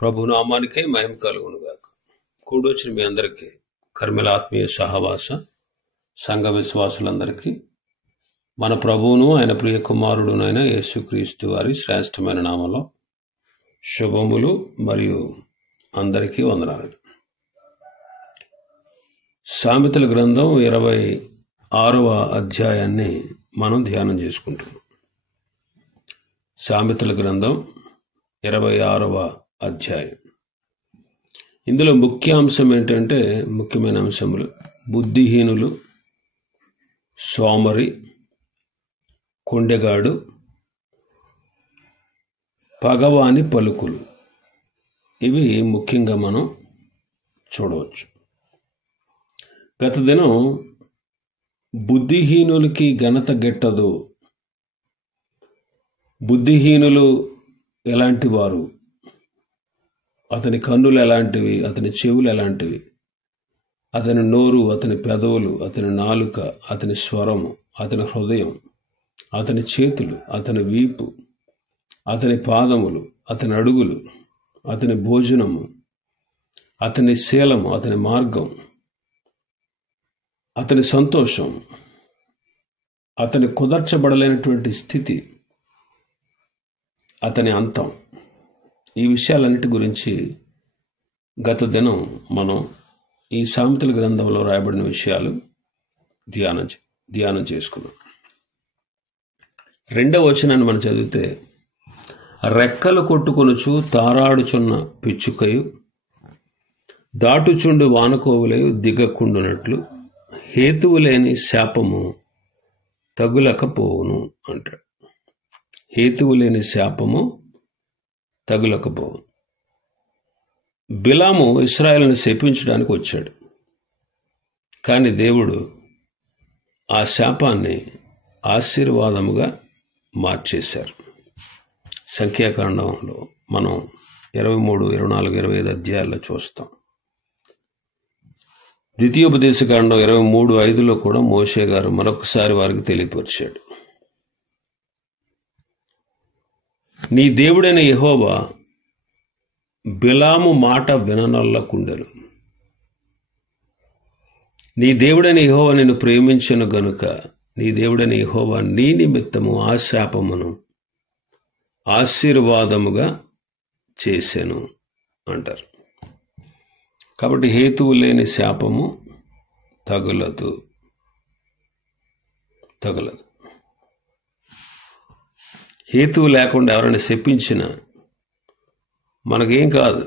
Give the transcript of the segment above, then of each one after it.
ప్రభు నామానికే మహిమ కలుగునుగాక. కూడొచ్చిన మీ అందరికీ కర్మల ఆత్మీయ సహవాస సంఘ విశ్వాసులందరికీ మన ప్రభువును ఆయన ప్రియ కుమారుడునైన యేసుక్రీస్తు వారి శ్రేష్టమైన నామంలో శుభములు మరియు అందరికీ వందనాలు. సామెతల గ్రంథం 26వ అధ్యాయాన్ని మనం ధ్యానం చేసుకుంటున్నాం. సామెతల గ్రంథం 26వ అధ్యాయం. ఇందులో ముఖ్యాంశం ఏంటంటే, ముఖ్యమైన అంశములు బుద్ధిహీనులు, సోమరి, కొండెగాడు, పగవాని పలుకులు. ఇవి ముఖ్యంగా మనం చూడవచ్చు. గత దినం బుద్ధిహీనులకి ఘనత గిట్టదు, బుద్ధిహీనులు ఎలాంటి వారు, అతని కన్నులు ఎలాంటివి, అతని చెవులు ఎలాంటివి, అతని నోరు, అతని పెదవులు, అతని నాలుక, అతని స్వరము, అతని హృదయం, అతని చేతులు, అతని వీపు, అతని పాదములు, అతని అడుగులు, అతని భోజనము, అతని శీలము, అతని మార్గం, అతని సంతోషం, అతని కుదర్చబడలేనటువంటి స్థితి, అతని అంతం. ఈ విషయాలన్నిటి గురించి గత దినం మనం ఈ సామెతల గ్రంథంలో రాయబడిన విషయాలు ధ్యానం చేసుకున్నాం. 2వ వచనాన్ని మనం చదివితే, రెక్కలు కొట్టుకొనుచు తారాడుచున్న పిచ్చుకయు దాటుచుండు వానకోవులయు దిగకుండునట్లు హేతువు లేని శాపము తగులకపోవును అంటాడు. హేతువు లేని శాపము తగులకపోవును. బిలాము ఇశ్రాయేలును శపించడానికి వచ్చాడు, కానీ దేవుడు ఆ శాపాన్ని ఆశీర్వాదముగా మార్చేశారు. సంఖ్యాకాండంలో మనం 23, 24, 25 అధ్యాయాల్లో చూస్తాం. ద్వితీయోపదేశకాండం 23:5లో కూడా మోషే గారు మరొకసారి వారికి తెలియపరిచాడు. నీ దేవుడైన యెహోవా బిలాము మాట విననొల్లకుండెను. నీ దేవుడైన యెహోవా నిన్ను ప్రేమించెను గనుక నీ దేవుడైన యెహోవా నీ నిమిత్తము ఆ శాపమును ఆశీర్వాదముగా చేసెను అంటారు. కాబట్టి హేతువు లేని శాపము తగులదు. హేతువు లేకుండా ఎవరైనా శపించినా మనకేం కాదు.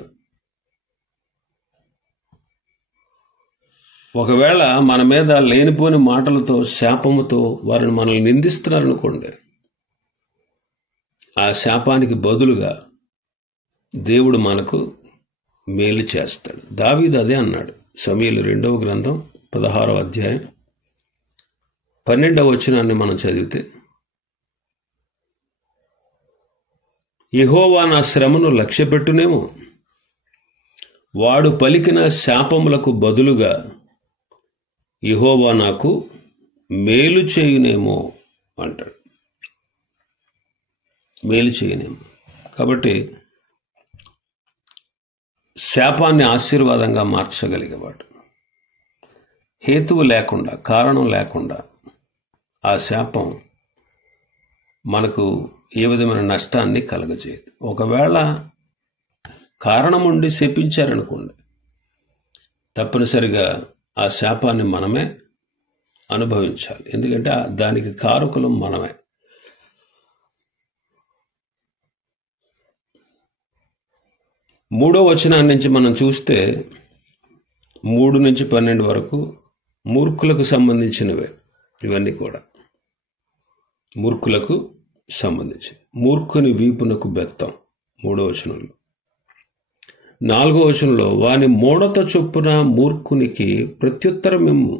ఒకవేళ మన మీద లేనిపోని మాటలతో, శాపముతో వారిని మనల్ని నిందిస్తున్నారనుకోండి, ఆ శాపానికి బదులుగా దేవుడు మనకు మేలు చేస్తాడు. దావీదు అదే అన్నాడు. సమూయేలు 2వ గ్రంథం 16వ అధ్యాయం 12వ వచనాన్ని మనం చదివితే, యెహోవా నా శ్రమను లక్ష్యపెట్టునేమో, వాడు పలికిన శాపములకు బదులుగా యెహోవా నాకు మేలు చేయునేమో అంటాడు. మేలు చేయనేమో. కాబట్టి శాపాన్ని ఆశీర్వాదంగా మార్చగలిగేవాడు. హేతువు లేకుండా, కారణం లేకుండా ఆ శాపం మనకు ఏ విధమైన నష్టాన్ని కలగజేయదు. ఒకవేళ కారణం ఉండి శపించారనుకోండి, తప్పనిసరిగా ఆ శాపాన్ని మనమే అనుభవించాలి. ఎందుకంటే దానికి కారకులం మనమే. మూడో వచనాన్ని నుంచి మనం చూస్తే 3 నుంచి 12 వరకు మూర్ఖులకు సంబంధించినవే ఇవన్నీ కూడా. మూర్ఖులకు సంబంధించి మూర్ఖుని వీపునకు బెత్తం 3వ వచనంలో. 4వ వచనంలో వాని మూఢత చొప్పున మూర్ఖునికి ప్రత్యుత్తరం ఇమ్ము.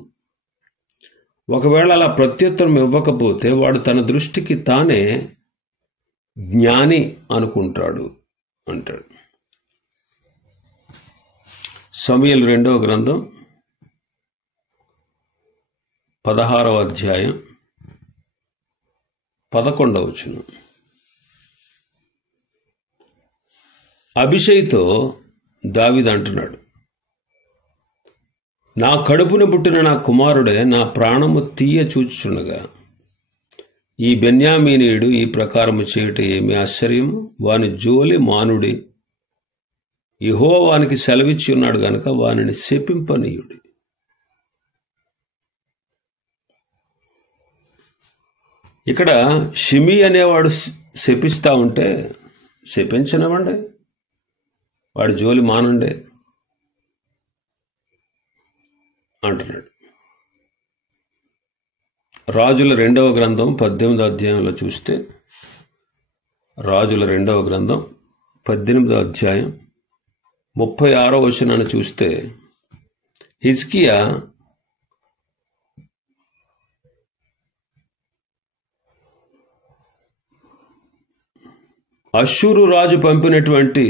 ఒకవేళ అలా ప్రత్యుత్తరం ఇవ్వకపోతే వాడు తన దృష్టికి తానే జ్ఞాని అనుకుంటాడు అంటాడు. సమూయేలు 2వ గ్రంథం 16వ అధ్యాయం 11వ వచనం. అభిషయ్తో దావీదు అంటున్నాడు, నా కడుపున పుట్టిన నా కుమారుడే నా ప్రాణము తీయ చూచుచుండగా ఈ బెన్యామీనీయుడు ఈ ప్రకారము చేయుట ఏమి ఆశ్చర్యము? వాని జోలి మానుడి, యెహోవా వానికి సెలవిచ్చి ఉన్నాడు గనుక వానిని శపింపనీయుడి. ఇక్కడ షిమి అనేవాడు శపిస్తా ఉంటే శపించనివ్వండి, వాడి జోలి మానండే అంటున్నాడు. రాజుల 2వ గ్రంథం 18వ అధ్యాయంలో చూస్తే, రాజుల 2వ గ్రంథం 18వ అధ్యాయం 36వ వచనాన్ని చూస్తే, హిజ్కియా అష్షూరు రాజు పంపినటువంటి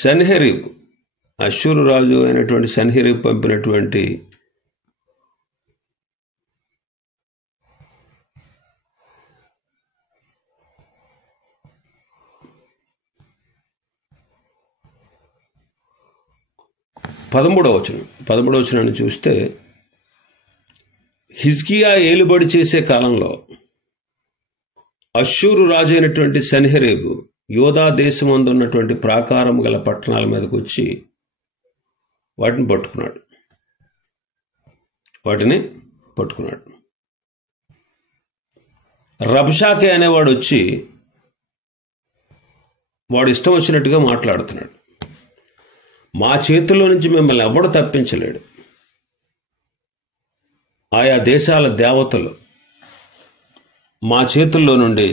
సన్హెరీబ్, అష్షూరు రాజు అయినటువంటి సన్హెరీబ్ పంపినటువంటి పదమూడవ వచనాన్ని చూస్తే, హిజ్కియా ఏలుబడి చేసే కాలంలో అష్షూరు రాజు అయినటువంటి సన్హెరీబు యోధా దేశమందు ఉన్నటువంటి ప్రాకారము గల పట్టణాల మీదకి వచ్చి వాటిని పట్టుకున్నాడు. రబ్షాకే అనేవాడు వచ్చి వాడు ఇష్టం వచ్చినట్టుగా మాట్లాడుతున్నాడు. మా చేతుల్లో నుంచి మిమ్మల్ని ఎవడు తప్పించలేడు. ఆయా దేశాల దేవతలు మా చేతుల్లో నుండి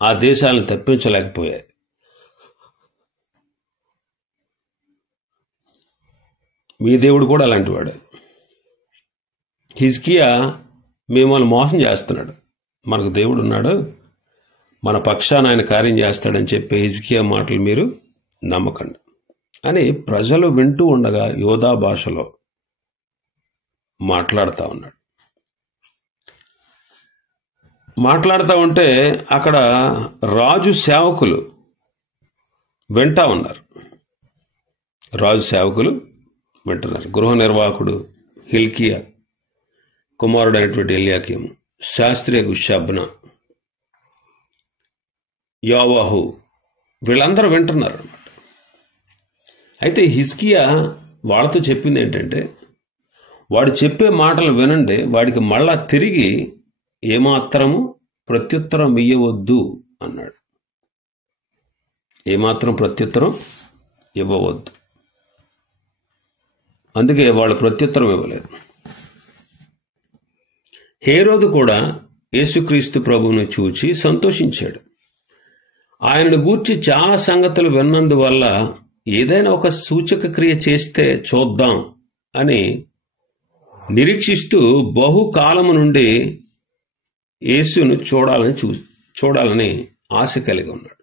ఆ దేశాలను తప్పించలేకపోయాయి. మీ దేవుడు కూడా అలాంటి వాడే. హిజ్కియా మిమ్మల్ని మోసం చేస్తున్నాడు, మనకు దేవుడు ఉన్నాడు, మన పక్షాన ఆయన కార్యం చేస్తాడని చెప్పే హిజ్కియా మాటలు మీరు నమ్మకండి అని ప్రజలు వింటూ ఉండగా యోధా భాషలో మాట్లాడుతూ ఉన్నాడు. మాట్లాడుతూ ఉంటే అక్కడ రాజు సేవకులు వింటా ఉన్నారు. గృహ నిర్వాహకుడు హిల్కియా, కుమారుడు అయినటువంటి ఎల్యాకీము, శాస్త్రియగు షబ్నా, యోవాహు, వీళ్ళందరూ వింటున్నారు అన్నమాట. అయితే హిజ్కియా వాళ్ళతో చెప్పింది ఏంటంటే, వాడు చెప్పే మాటలు వినండి, వాడికి మళ్ళా తిరిగి ఏమాత్రము ప్రత్యుత్తరం ఇవ్వవద్దు అన్నాడు. ఏమాత్రం ప్రత్యుత్తరం ఇవ్వవద్దు. అందుకే వాళ్ళు ప్రత్యుత్తరం ఇవ్వలేదు. హేరోదు కూడా యేసుక్రీస్తు ప్రభువును చూచి సంతోషించాడు. ఆయనను గూర్చి చాలా సంగతులు విన్నందువల్ల ఏదైనా ఒక సూచక క్రియ చేస్తే చూద్దాం అని నిరీక్షిస్తూ బహుకాలము నుండి యేసును చూడాలని ఆశ కలిగి ఉన్నాడు.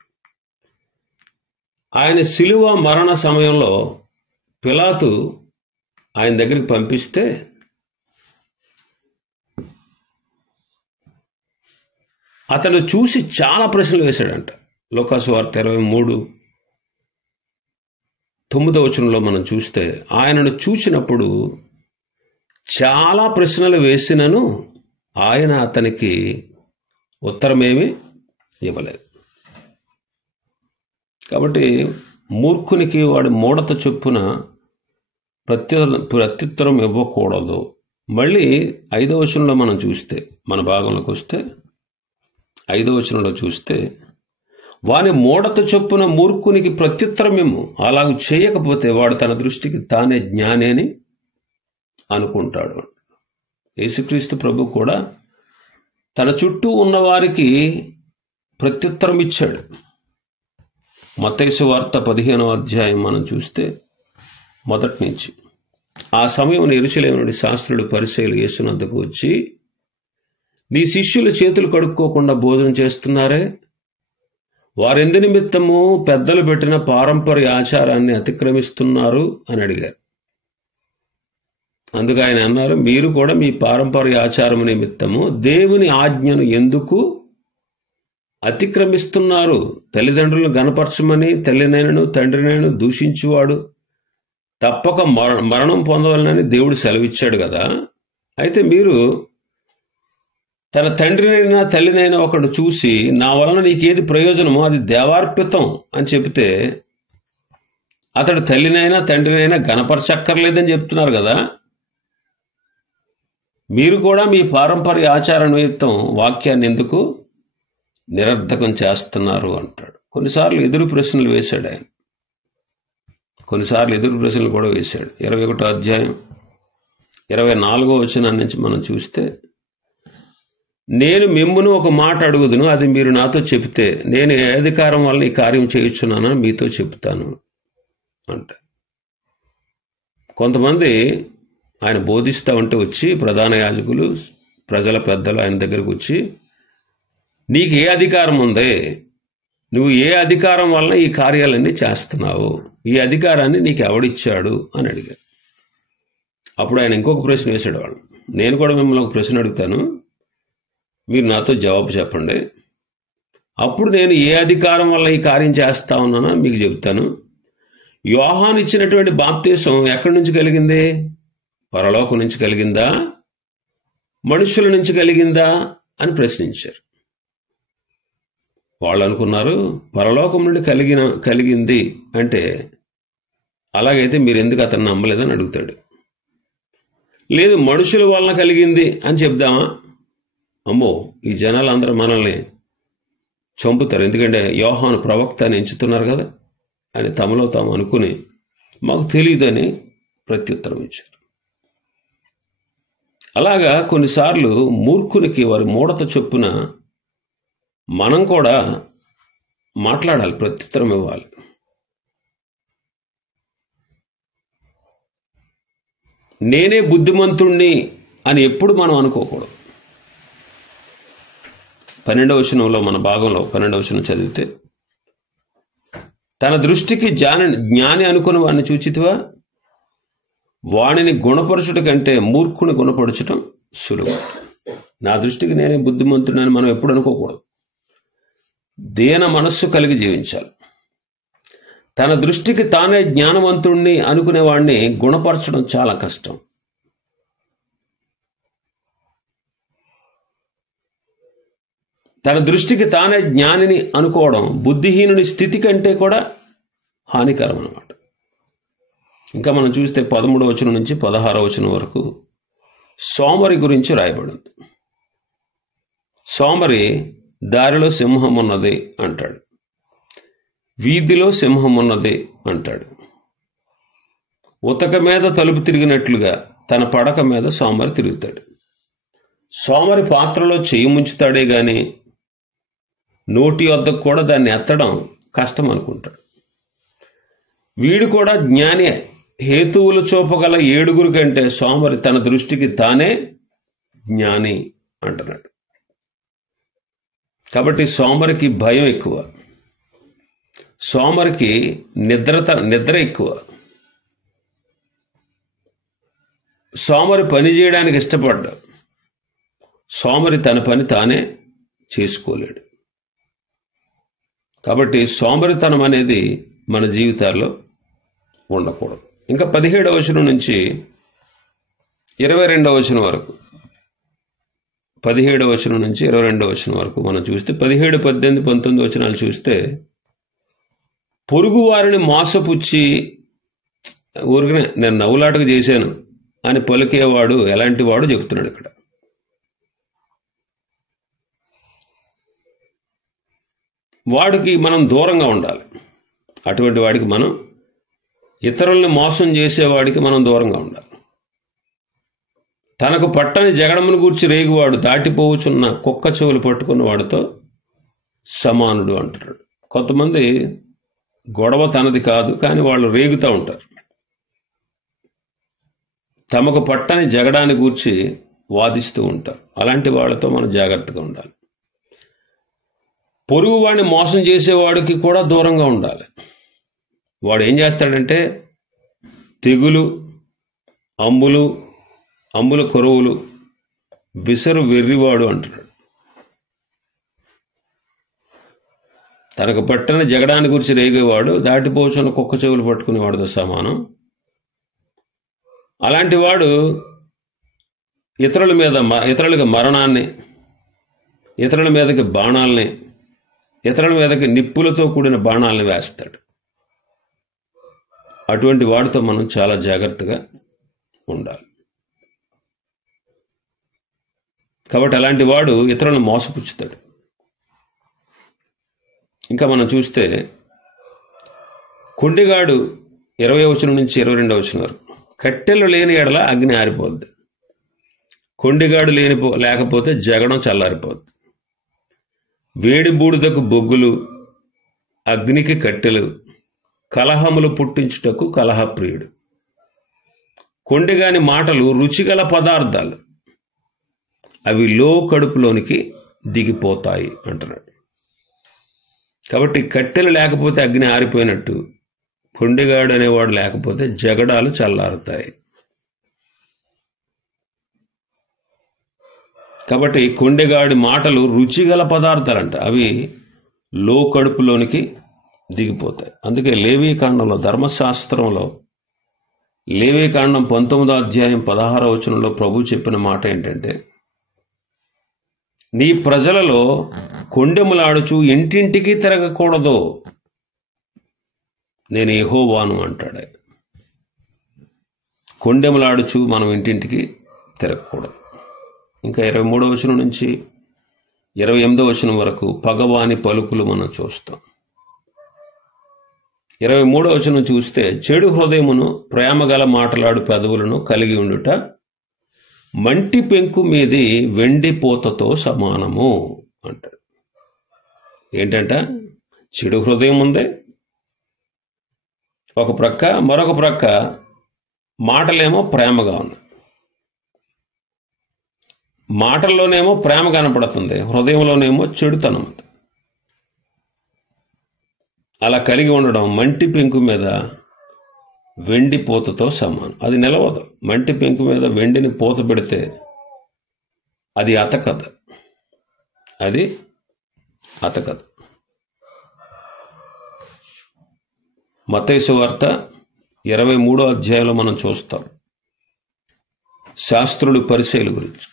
ఆయన శిలువ మరణ సమయంలో పిలాతు ఆయన దగ్గరికి పంపిస్తే అతను చూసి చాలా ప్రశ్నలు వేశాడంట. లూకాసు వార్త 23:9 మనం చూస్తే, ఆయనను చూసినప్పుడు చాలా ప్రశ్నలు వేసినను ఆయన అతనికి ఉత్తరమేమి ఇవ్వలేదు. కాబట్టి మూర్ఖునికి వాడి మూఢత చొప్పున ప్రత్యుత్తరం ఇవ్వకూడదు. మళ్ళీ 5వ వచనంలో మనం చూస్తే, మన భాగంలోకి వస్తే 5వ వచనంలో చూస్తే, వాని మూఢత చొప్పున మూర్ఖునికి ప్రత్యుత్తరం ఇమ్ము, అలాగూ చేయకపోతే వాడు తన దృష్టికి తానే జ్ఞాని అని అనుకుంటాడు. యేసుక్రీస్తు ప్రభు కూడా తన చుట్టూ ఉన్నవారికి ప్రత్యుత్తరం ఇచ్చాడు. మత్తయి సువార్త 15వ అధ్యాయం మనం చూస్తే మొదటి నుంచి, ఆ సమయం యెరూషలేము నుండి శాస్త్రులు పరిసయ్యులు యేసునద్దకు వచ్చి, నీ శిష్యులు చేతులు కడుక్కోకుండా భోజనం చేస్తున్నారే, వారెందు నిమిత్తము పెద్దలు పెట్టిన పారంపర్య ఆచారాన్ని అతిక్రమిస్తున్నారు అని అడిగారు. అందుకు ఆయన అన్నారు, మీరు కూడా మీ పారంపర్య ఆచారము నిమిత్తము దేవుని ఆజ్ఞను ఎందుకు అతిక్రమిస్తున్నారు. తల్లిదండ్రులను గణపరచమని తల్లినైనను తండ్రినైనను దూషించువాడు తప్పక మరణం పొందవాలని దేవుడు సెలవిచ్చాడు కదా. అయితే మీరు తన తండ్రినైనా తల్లినైనా ఒకడు చూసి నా వలన నీకేది ప్రయోజనమో అది దేవార్పితం అని చెబితే అతడు తల్లినైనా తండ్రినైనా గణపరచక్కర్లేదని చెప్తున్నారు కదా. మీరు కూడా మీ పారంపర్య ఆచార నిమిత్తం వాక్యాన్ని ఎందుకు నిరర్ధకం చేస్తున్నారు అంటాడు. కొన్నిసార్లు ఎదురు ప్రశ్నలు వేశాడు ఆయన, కొన్నిసార్లు ఎదురు ప్రశ్నలు కూడా వేశాడు. 21వ అధ్యాయం 24వ వచనం నుంచి మనం చూస్తే, నేను మిమ్మును ఒక మాట అడుగుదును, అది మీరు నాతో చెబితే నేను ఏ అధికారం వల్ల ఈ కార్యం చేయుచున్నానో మీతో చెప్తాను అంటే. కొంతమంది ఆయన బోధిస్తూ ఉంటే వచ్చి ప్రధాన యాజకులు ప్రజల పెద్దలు ఆయన దగ్గరకు వచ్చి, నీకు ఏ అధికారం ఉంది, నువ్వు ఏ అధికారం వల్ల ఈ కార్యాలన్నీ చేస్తున్నావు, ఈ అధికారాన్ని నీకు ఎవడిచ్చాడు అని అడిగారు. అప్పుడు ఆయన ఇంకొక ప్రశ్న వేసాడు. వాళ్ళు, నేను కూడా మిమ్మల్ని ఒక ప్రశ్న అడుగుతాను, మీరు నాతో జవాబు చెప్పండి, అప్పుడు నేను ఏ అధికారం వల్ల ఈ కార్యం చేస్తా ఉన్నానో మీకు చెప్తాను. యోహాను ఇచ్చినటువంటి బాప్తీసం ఎక్కడి నుంచి కలిగింది? పరలోకం నుంచి కలిగిందా, మనుషుల నుంచి కలిగిందా అని ప్రశ్నించారు. వాళ్ళు అనుకున్నారు పరలోకం నుండి కలిగింది అంటే, అలాగైతే మీరు ఎందుకు అతను నమ్మలేదని అడుగుతాడు. లేదు మనుషుల వలన కలిగింది అని చెప్దామా, అమ్మో ఈ జనాలు అందరూ మనల్ని చంపుతారు, ఎందుకంటే యోహాను ప్రవక్త అని ఎంచుతున్నారు కదా అని తమలో తాము అనుకుని మాకు తెలియదని ప్రత్యుత్తరం ఇచ్చారు. అలాగా కొన్నిసార్లు మూర్ఖునికి వారి మూఢత చొప్పున మనం కూడా మాట్లాడాలి, ప్రత్యుత్తరం ఇవ్వాలి. నేనే బుద్ధిమంతుణ్ణి అని ఎప్పుడు మనం అనుకోకూడదు. 12వ వచనంలో మన భాగంలో 12వ వచనం చదివితే, తన దృష్టికి జ్ఞాని అనుకున్న వాడిని చూచితివా, వాడిని గుణపరచుట కంటే మూర్ఖుని గుణపరచటం సులువు. నా దృష్టికి నేనే బుద్ధిమంతుడని మనం ఎప్పుడు అనుకోకూడదు. దీన మనస్సు కలిగి జీవించాలి. తన దృష్టికి తానే జ్ఞానవంతుణ్ణి అనుకునేవాడిని గుణపరచడం చాలా కష్టం. తన దృష్టికి తానే జ్ఞానిని అనుకోవడం బుద్ధిహీనుని స్థితి కంటే కూడా హానికరం అన్నమాట. ఇంకా మనం చూస్తే 13వ వచనం నుంచి 16వ వచనం వరకు సోమరి గురించి రాయబడింది. సోమరి దారిలో సింహం ఉన్నది అంటాడు, వీధిలో సింహం ఉన్నది అంటాడు. ఉతక మీద తలుపు తిరిగినట్లుగా తన పడక మీద సోమరి తిరుగుతాడు. సోమరి పాత్రలో చెయ్యి ముంచుతాడే గాని నోటి వద్దకు కూడా దాన్ని ఎత్తడం కష్టం అనుకుంటాడు. వీడు కూడా జ్ఞాని. హేతువులు చూపగల 7 కంటే సోమరి తన దృష్టికి తానే జ్ఞాని అంటున్నాడు. కాబట్టి సోమరికి భయం ఎక్కువ, సోమరికి నిద్ర ఎక్కువ. సోమరి పని చేయడానికి ఇష్టపడ్డా, సోమరి తన పని తానే చేసుకోలేడు. కాబట్టి సోమరితనం అనేది మన జీవితాల్లో ఉండకూడదు. ఇంకా 17వ వచనం నుంచి 22వ వచనం వరకు, 17వ వచనం నుంచి 22వ వచనం వరకు మనం చూస్తే, 17, 18, 19 వచనాలు చూస్తే, పొరుగు వారిని మోసపుచ్చి ఊరికనే నేను నవ్వులాటకు చేశాను అని పలికేవాడు ఎలాంటి వాడు చెప్తున్నాడు ఇక్కడ. వాడికి మనం దూరంగా ఉండాలి. అటువంటి వాడికి మనం, ఇతరుల్ని మోసం చేసేవాడికి మనం దూరంగా ఉండాలి. తనకు పట్టని జగడమును గూర్చి రేగువాడు దాటిపోవచ్చున్న కుక్క చెవులు పట్టుకున్న వాడితో సమానుడు అంటున్నాడు. కొంతమంది గొడవ తనది కాదు, కానీ వాళ్ళు రేగుతూ ఉంటారు. తమకు పట్టని జగడాన్ని గూర్చి వాదిస్తూ ఉంటారు. అలాంటి వాళ్ళతో మనం జాగ్రత్తగా ఉండాలి. పొరుగు వాడిని మోసం చేసేవాడికి కూడా దూరంగా ఉండాలి. వాడు ఏం చేస్తాడంటే తెగులు, అంబుల కొరువులు, విసరు వెర్రివాడు అంటున్నాడు. తనకు పట్టిన జగడాన్ని గురించి రేగేవాడు దాటిపోచున్న కుక్క చెవులు పట్టుకునేవాడితో సమానం. అలాంటి వాడు ఇతరులకి మరణాన్ని, ఇతరుల మీదకి బాణాలని, ఇతరుల మీదకి నిప్పులతో కూడిన బాణాలని వేస్తాడు. అటువంటి వాడితో మనం చాలా జాగ్రత్తగా ఉండాలి. కాబట్టి అలాంటి వాడు ఇతరులను మోసపుచ్చుతాడు. ఇంకా మనం చూస్తే కొండిగాడు 20వ వచనం నుంచి 22వ వచనం వరకు, కట్టెలు లేని ఎడల అగ్ని ఆరిపోద్ది, కొండిగాడు లేకపోతే జగడం చల్లారిపోద్ది. వేడి బూడిదకు బొగ్గులు, అగ్నికి కట్టెలు, కలహములు పుట్టించుటకు కలహప్రియుడు. కొండిగాని మాటలు రుచిగల పదార్థాలు, అవి కడుపులోనికి దిగిపోతాయి అంటున్నాడు. కాబట్టి కట్టెలు లేకపోతే అగ్ని ఆరిపోయినట్టు, కొండిగాడు అనేవాడు లేకపోతే జగడాలు చల్లారుతాయి. కాబట్టి కొండిగాడి మాటలు రుచిగల పదార్థాలంట, అవి కడుపులోనికి దిగిపోతాయి. అందుకే లేవీకాండంలో, ధర్మశాస్త్రంలో లేవీకాండం 19వ అధ్యాయం 16వ వచనంలో ప్రభు చెప్పిన మాట ఏంటంటే, నీ ప్రజలలో కొండెములాడుచు ఇంటింటికి తిరగకూడదు, నేను యెహోవాను అంటాడు. కొండెములాడుచు మనం ఇంటింటికి తిరగకూడదు. ఇంకా 23వ వచనం నుంచి 28వ వచనం వరకు పగవాని పలుకులు మనం చూస్తాం. 23వ వచనం చూస్తే, చెడు హృదయమును ప్రేమగల మాటలాడు పెదవులను కలిగి ఉండుట మంటి పెంకు మీది వెండి పోతతో సమానము అంటాడు. ఏంటంట? చెడు హృదయం ఉంది ఒక ప్రక్క, మరొక ప్రక్క మాటలేమో ప్రేమగా ఉన్నాయి. మాటల్లోనేమో ప్రేమ కనపడుతుంది, హృదయంలోనేమో చెడుతనం. అలా కలిగి ఉండడం మంటి పెంకు మీద వెండి పూతతో సమానం. అది నిలవదు. మంటి పెంకు మీద వెండిని పూత పెడితే అది అతకదు, అది అతకదు. మత్తయి సువార్త 23వ అధ్యాయంలో మనం చూస్తాం శాస్త్రులు పరిసయ్యుల గురించి.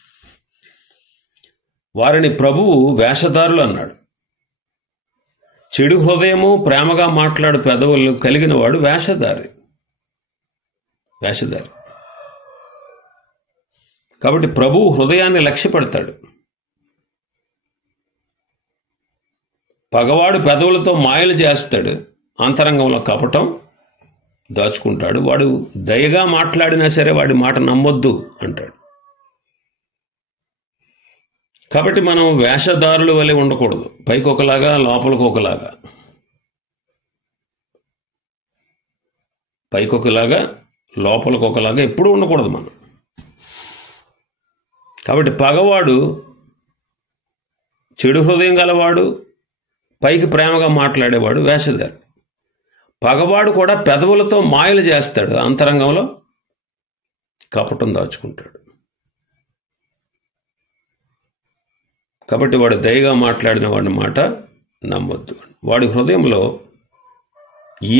వారిని ప్రభువు వేషధారులు అన్నాడు. చెడు హృదయము ప్రేమగా మాట్లాడు పెదవులు కలిగిన వాడు వేషధారి. కాబట్టి ప్రభువు హృదయాన్ని లక్ష్య పెడతాడు. పగవాడు పెదవులతో మాయలు చేస్తాడు, అంతరంగంలో కపటం దాచుకుంటాడు. వాడు దయగా మాట్లాడినా సరే వాడి మాట నమ్మొద్దు అంటాడు. కాబట్టి మనం వేషధారుల వలె ఉండకూడదు, పైకి ఒకలాగా లోపలికి ఒకలాగా. పైకి ఒకలాగా లోపలికి ఒకలాగా ఎప్పుడూ ఉండకూడదు మనం. కాబట్టి పగవాడు, చెడు హృదయం గలవాడు, పైకి ప్రేమగా మాట్లాడేవాడు వేషధారి. పగవాడు కూడా పెదవులతో మాయలు చేస్తాడు, అంతరంగంలో కపటం దాచుకుంటాడు. కాబట్టి వాడు దయగా మాట్లాడిన వాడి మాట నమ్మొద్దు. వాడి హృదయంలో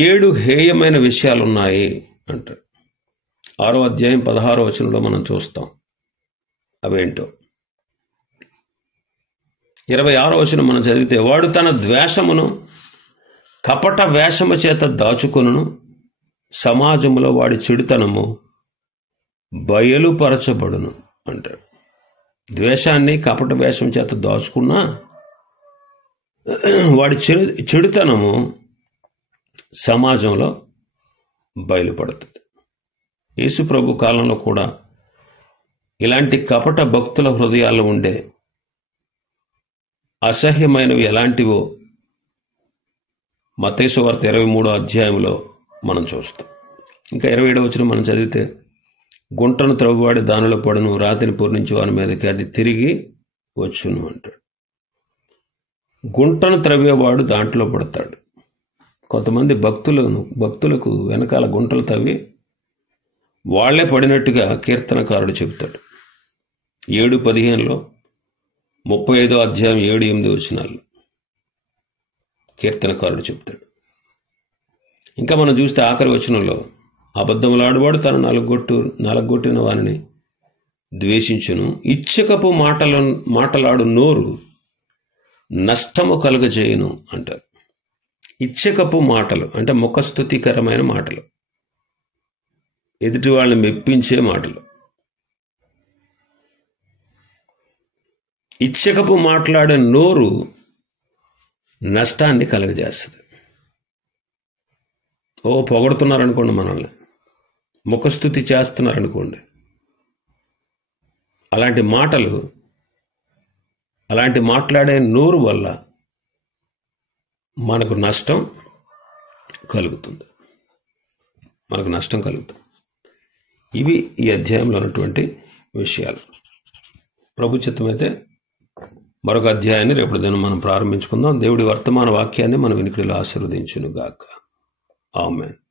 7 హేయమైన విషయాలు ఉన్నాయి అంటారు. 6వ అధ్యాయం 16వ వచనంలో మనం చూస్తాం అవేంటో. 26వ వచనం మనం చదివితే, వాడు తన ద్వేషమును కపట వేషము చేత దాచుకొనును, సమాజంలో వాడి చెడుతనము బయలుపరచబడును అంటాడు. ద్వేషాన్ని కపట వేషం చేత దాచుకున్నా వాడి చెడుతనము సమాజంలో బయలుపడుతుంది. యేసు ప్రభు కాలంలో కూడా ఇలాంటి కపట భక్తుల హృదయాల్లో ఉండే అసహ్యమైనవి ఎలాంటివో మత్తయి సువార్త 23వ అధ్యాయంలో మనం చూస్తాం. ఇంకా 27వ వచనం మనం చదివితే, గుంటను త్రవ్వువాడి దానిలో పడును, రాతిని పూర్ణించి వారి మీదకి అది తిరిగి వచ్చును అంటాడు. గుంటను త్రవ్వేవాడు దాంట్లో పడతాడు. కొంతమంది భక్తులకు వెనకాల గుంటలు తవ్వి వాళ్లే పడినట్టుగా కీర్తనకారుడు చెబుతాడు. 7:15లో 35వ అధ్యాయం 7-8 వచనాలు. కీర్తనకారుడు చెప్తాడు. ఇంకా మనం చూస్తే ఆఖరి వచనంలో, అబద్ధములాడువాడు తన నలగొట్టిన వారిని ద్వేషించును, ఇచ్చకపు మాటలాడు నోరు నష్టము కలుగజేయును అంటారు. ఇచ్చకపు మాటలు అంటే ముఖస్తుతికరమైన మాటలు, ఎదుటి వాళ్ళని మెప్పించే మాటలు. ఇచ్చకపు మాట్లాడే నోరు నష్టాన్ని కలుగజేస్తుంది. పొగడుతున్నారనుకోండి, మనల్ని ముఖస్తుతి చేస్తున్నారనుకోండి, అలాంటి మాట్లాడే నోరు వల్ల మనకు నష్టం కలుగుతుంది. ఇవి ఈ అధ్యాయంలో ఉన్నటువంటి విషయాలు. ప్రభు చిత్తమైతే మరొక అధ్యాయాన్ని రేపటి దినం మనం ప్రారంభించుకుందాం. దేవుడి వర్తమాన వాక్యాన్ని మనం వినికిడిలో ఆశీర్వదించును గాక. ఆమేన్.